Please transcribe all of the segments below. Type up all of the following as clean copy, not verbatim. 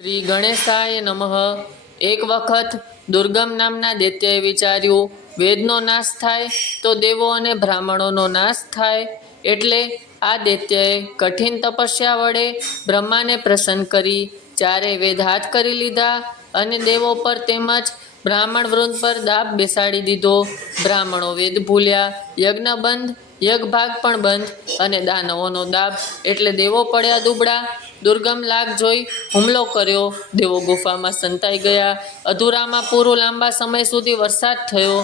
શ્રી ગણેશાય નમઃ। એક વખત દુર્ગમ નામના દૈત્યએ વિચાર્યું, વેદનો નાશ થાય તો દેવો અને બ્રાહ્મણોનો નાશ થાય, એટલે આ દૈત્યએ કઠિન તપસ્યા વડે બ્રહ્માને પ્રસન્ન કરી ચારે વેદ હાથ કરી લીધા અને દેવો પર તેમજ બ્રાહ્મણ વૃંદ પર દાબ બેસાડી દીધો। બ્રાહ્મણો વેદ ભૂલ્યા, યજ્ઞ બંધ, યજ્ઞભાગ પણ બંધ અને દાનવોનો દાબ, એટલે દેવો પડ્યા દુબળા। દુર્ગમ લાગ જોઈ હુમલો કર્યો, દેવો ગુફામાં સંતાઈ ગયા। અધૂરામાં પૂરું લાંબા સમય સુધી વરસાદ થયો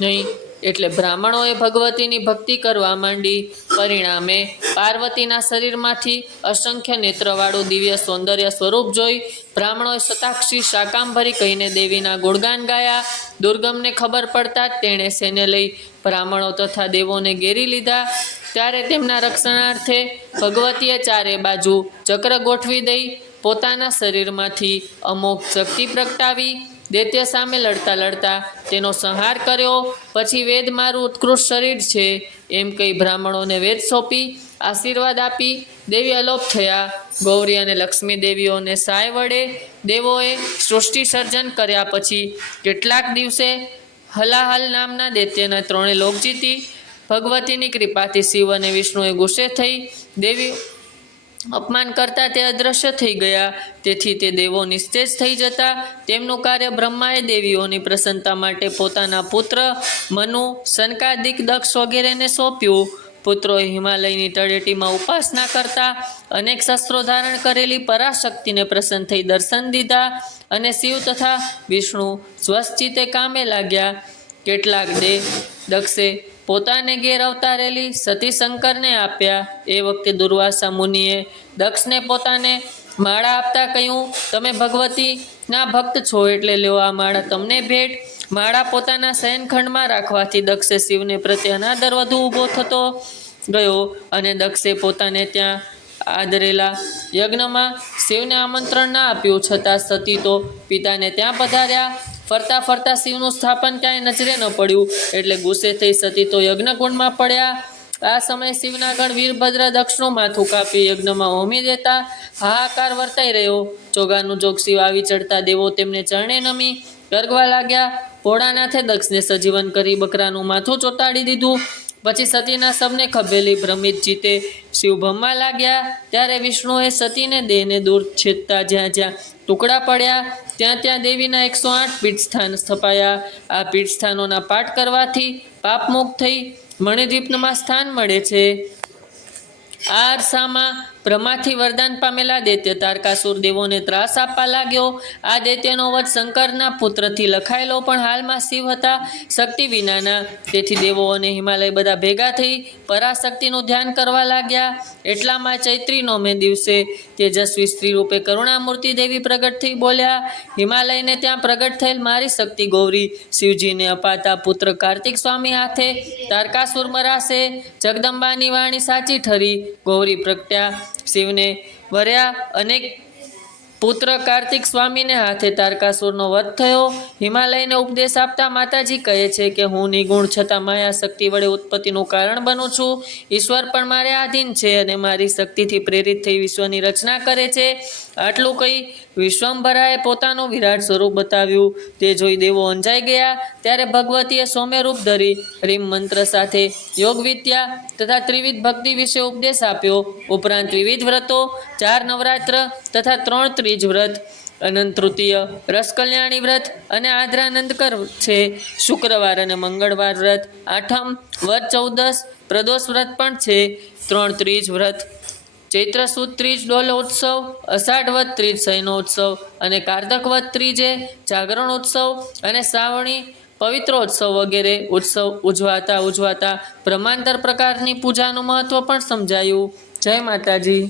નહીં, એટલે બ્રાહ્મણોએ ભગવતીની ભક્તિ કરવા માંડી। પરિણામે પાર્વતીના શરીરમાંથી અસંખ્ય નેત્રવાળું દિવ્ય સૌંદર્ય સ્વરૂપ જોઈ બ્રાહ્મણોએ શતાક્ષી શાકાંભરી કહીને દેવીના ગુણગાન ગાયા। દુર્ગમને ખબર પડતા જ તેણે સેને લઈ બ્રાહ્મણો તથા દેવોને ઘેરી લીધા। ત્યારે તેમના રક્ષણાર્થે ભગવતીએ ચારે બાજુ ચક્ર ગોઠવી દઈ પોતાના શરીરમાંથી અમોઘ શક્તિ પ્રગટાવી દૈત્ય સામે લડતા લડતા તેનો સંહાર કર્યો। પછી વેદ મારું ઉત્કૃષ્ટ શરીર છે એમ કહી બ્રાહ્મણોને વેદ સોંપી આશીર્વાદ આપી દેવી અલોપ થયા। ગૌરી અને લક્ષ્મી દેવીઓને સહાય વડે દેવોએ સૃષ્ટિ સર્જન કર્યા। પછી કેટલાક દિવસે હલાહલ નામના દૈત્યના ત્રણે લોક જીતી ભગવતીની કૃપાથી શિવ અને વિષ્ણુએ ગુસ્સે થઈ દેવી અપમાન કરતા તે અદૃશ્ય થઈ ગયા। તેથી તે દેવો નિસ્તેજ થઈ જતા તેમનું કાર્ય બ્રહ્માએ દેવીઓની પ્રસન્નતા માટે પોતાના પુત્ર મનુ, સનકાદિક, દક્ષ વગેરેને સોંપ્યું। પુત્રોએ હિમાલયની તળેટીમાં ઉપાસના કરતા અનેક શસ્ત્રો ધારણ કરેલી પરાશક્તિને પ્રસન્ન થઈ દર્શન દીધા અને શિવ તથા વિષ્ણુ સ્વસ્થિતે કામે લાગ્યા। કેટલાક દક્ષે પોતાને ઘેર અવતારેલી સતી શંકરને આપ્યા। એ વખતે દુર્વાસા મુનિએ દક્ષને પોતાને માળા આપતા કહ્યું, તમે ભગવતીના ભક્ત છો એટલે લ્યો આ માળા તમને ભેટ। માળા પોતાના શયનખંડમાં રાખવાથી દક્ષે શિવને પ્રત્યે અનાદર વધુ ઊભો થતો ગયો અને દક્ષે પોતાને ત્યાં આદરેલા યજ્ઞમાં શિવને આમંત્રણ ના આપ્યું, છતાં સતી તો પિતાને ત્યાં પધાર્યા। ફરતા ફરતા શિવનું સ્થાપન ક્યાંય નજરે ન પડ્યું, એટલે ગુસ્સે થઈ સતી તો યજ્ઞકુંડમાં પડ્યા। આ સમયે શિવના ગણ વીરભદ્ર દક્ષનું માથું કાપી યજ્ઞમાં હોમી દેતા હાહાકાર વર્તાઈ રહ્યો। ચોગાનું જોગ શિવ આવી ચડતા દેવો તેમને ચરણે નમી ગરગવા લાગ્યા। ભોળાનાથે દક્ષને સજીવન કરી બકરાનું માથું ચોંટાડી દીધું। પછી સતીના શબને ખભેલી ભ્રમિત જીતે શિવ ભમવા લાગ્યા। ત્યારે વિષ્ણુએ સતીને દેહને દૂર છેદતા જ્યાં જ્યાં ટુકડા પડ્યા ત્યાં ત્યાં દેવીના 108 પીઠસ્થાન સ્થપાયા। આ પીઠસ્થાનોના પાઠ કરવાથી પાપમુક્ત થઈ મણિદ્વીપમાં સ્થાન મળે છે। આ અરસામાં બ્રહ્માથી વરદાન પામેલા દૈત્ય તારકાસુર દેવોને ત્રાસ આપવા લાગ્યો। આ દૈત્યનો વધ શંકરના પુત્રથી લખાયેલો, પણ હાલમાં શિવ હતા શક્તિ વિનાના, તેથી દેવો અને હિમાલય બધા ભેગા થઈ પરાશક્તિનું ધ્યાન કરવા લાગ્યા। એટલામાં ચૈત્રી નોમે દિવસે તેજસ્વી સ્ત્રી રૂપે કરુણામૂર્તિ દેવી પ્રગટ થઈ બોલ્યા, હિમાલયને ત્યાં પ્રગટ થયેલ મારી શક્તિ ગૌરી શિવજીને અપાતા પુત્ર કાર્તિક સ્વામી હાથે તારકાસુર મરાશે। જગદંબાની વાણી સાચી ઠરી, ગૌરી પ્રગટ્યા, શિવને વર્યા અનેક પુત્ર કાર્તિક સ્વામીને હાથે તારકાસુરનો વધ થયો। હિમાલયને ઉપદેશ આપતા માતાજી કહે છે કે હું નિગુણ છતાં માયા શક્તિ વડે ઉત્પત્તિનું કારણ બનું છું। ઈશ્વર પણ મારે આધીન છે અને મારી શક્તિથી પ્રેરિત થઈ વિશ્વની રચના કરે છે। આટલું કહી વિશ્વંભરાએ પોતાનું વિરાટ સ્વરૂપ બતાવ્યું। તે જોઈ દેવો અંજાઈ ગયા। ત્યારે ભગવતીએ સૌમ્ય રૂપ ધરી રીમ મંત્ર સાથે યોગ વિદ્યા તથા ત્રિવિધ ભક્તિ વિશે ઉપદેશ આપ્યો। ઉપરાંત વિવિધ વ્રતો, 4 નવરાત્ર તથા 3 ત્રીજ વ્રત, અનંત તૃતીય, રસ કલ્યાણી વ્રત અને આદ્રાનંદકર છે। શુક્રવાર અને મંગળવાર વ્રત, આઠમ, વદ 14, પ્રદોષ વ્રત પણ છે। 3 ત્રીજ વ્રત, ચૈત્ર સુદ ત્રીજ ડોલ ઉત્સવ, અષાઢ વદ ત્રીજ શયનો ઉત્સવ અને કારતક વદ ત્રીજે જાગરણ ઉત્સવ અને શ્રાવણી પવિત્રોત્સવ વગેરે ઉત્સવ ઉજવાતા બ્રહ્માંતર પ્રકારની પૂજાનું મહત્વ પણ સમજાયું। જય માતાજી।